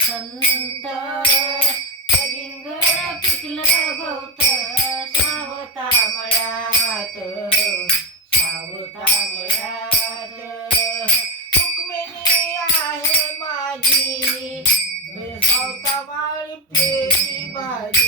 संत कलिंगड पिकलं भोवत सावता मळ्यात सावता मळ्यात. रुक्मिणी आहे माझी सावता माळी पेरी भाजी.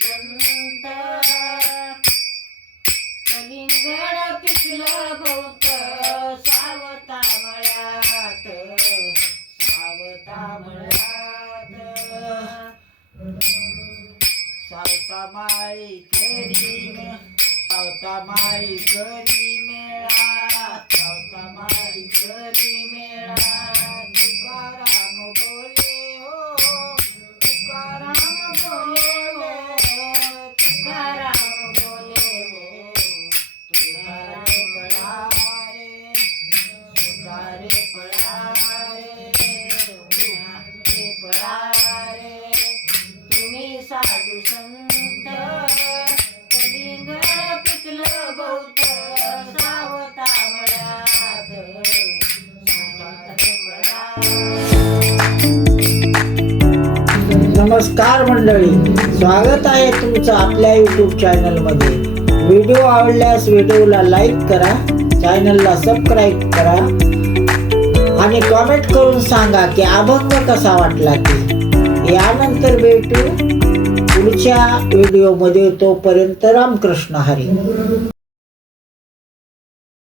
संत कलिंगड पिकलं भोवत सावता मळ्यात सावता मळ्यात सावता माळी करी सावता माळी करी मेळा सावता माळी करी नमस्कार मंडळी स्वागत आहे तुमचं आपल्या यूट्यूब चॅनलमध्ये व्हिडिओ आवडल्यास व्हिडिओला लाईक करा चॅनलला सबस्क्राईब करा आणि कमेंट करून सांगा की अभंग कसा वाटला ते. यानंतर भेटू पुढच्या व्हिडिओमध्ये तोपर्यंत रामकृष्ण हरी.